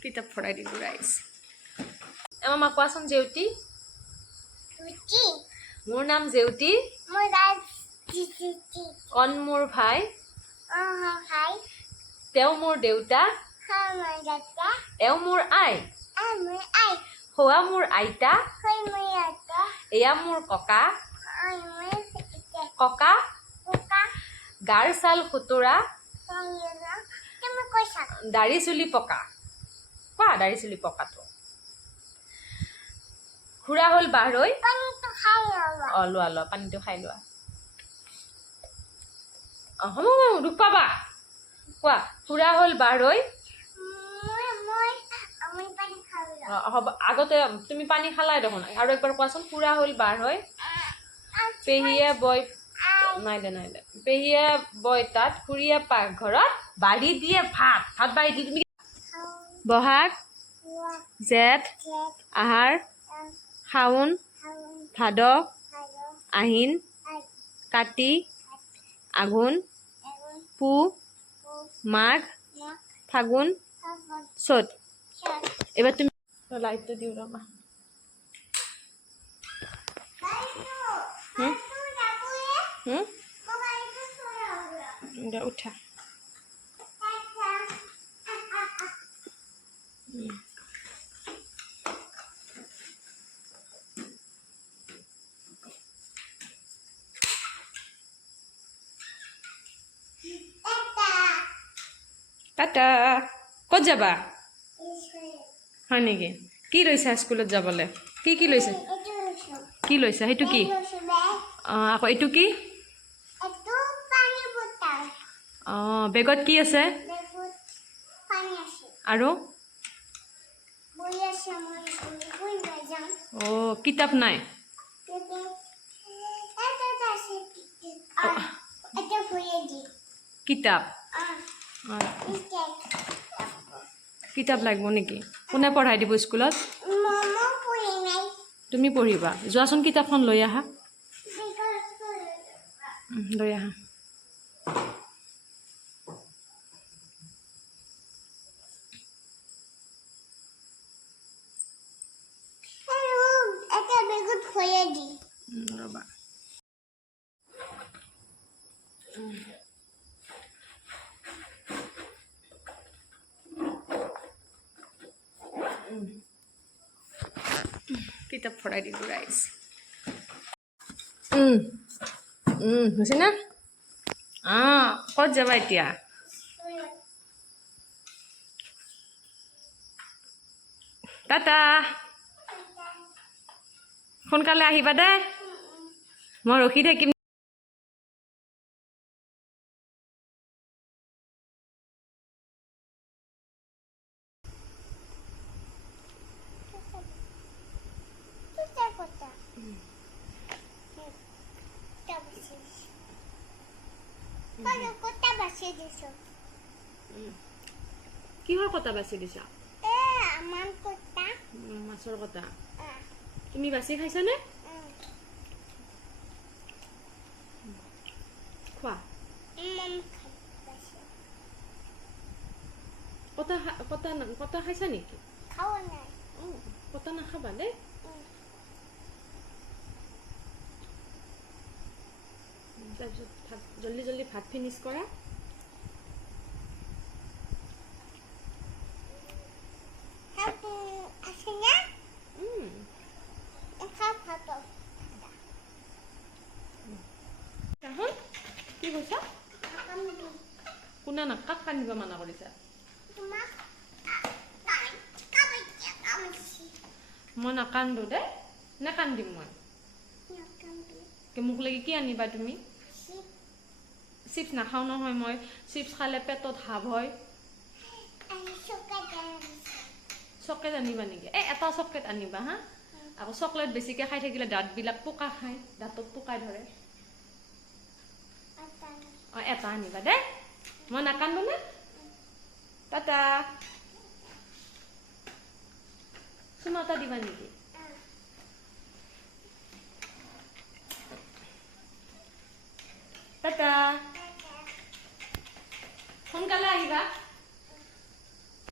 কিতাপ পঢ়াই দিলো ৰাইজ এমামা কোৱাচোন জেউতি মোৰ নাম জেউতি কণ মোৰ ভাই তেওঁ মোৰ দেউতা এওঁ মোৰ আই হোৱা মোৰ আইতা এয়া মোৰ ককা ককা গাৰ ছাল খুতুৰা দাড়ি চুলি পকা কোৱা দাড়ি চুলি পকাটো খুৰা হ'ল বাৰৈ লোৱা লোৱা পানীটো খাই লোৱা হ'ব দুখ পাবা কোৱা খুৰা হ'ল বাৰৈ হ'ব আগতে তুমি পানী খালাই দেখোন আৰু একবাৰ কোৱাচোন খুৰা হ'ল বাৰৈ পেহীয়ে বয় নাই দে পেহীয়ে বয় তাত খুৰীয়ে পাকঘৰত বাঢ়ি দিয়ে ভাত বাঢ়ি দি তুমি বহাগ জেঠ আহাৰ শাওণ ভাদ আহিন কাতি আঘোণ পুহ মাঘ ফাগুন চ'ত এবাৰ তুমি লাইটটো দিওঁ ৰবা উঠা টাটা ক'ত যাবা হয় নেকি কি লৈছা স্কুলত যাবলৈ কি লৈছা কি লৈছা সেইটো কি আকৌ এইটো কি বেগত কি আছে আৰু কিতাপ নাই কিতাপ কিতাপ লাগিব নেকি কোনে পঢ়াই দিব স্কুলত তুমি পঢ়িবা যোৱাচোন কিতাপখন লৈ আহা লৈ আহা ৰবা কিতাপ পঢ়াই দিলো ৰাইজ হৈছে না ক'ত যাবা এতিয়া টাটা সোনকালে আহিবা দে মই ৰখি থাকিম কিহৰ কথা বাছি দিছা মাছৰ কথা তুমি বাছি খাইছানে খোৱা কটা খাইছা নেকি কটা নাখাবা দেই তাৰপিছত ভাত জলদি ভাত ফিনিছ কৰা কি কৈছা কোনে না কাক কান্দিব মানা কৰিছা মই নাকান্দো দেই নাকান্দিম মই মোক লাগি কি আনিবা তুমি চিপছ নাখাওঁ নহয় মই চিপছ খালে পেটত হাব হয় চকলেট আনিবা নেকি এটা চকলেট আনিবা হা আকৌ চকলেট বেছিকৈ খাই থাকিলে দাঁতবিলাক পোকা খায় দাঁতত পোকাই ধৰে এটা আনিবা দেই মই নাকান্দো নে টাটা চুমা এটা দিবা নেকি সোনকালে আহিবা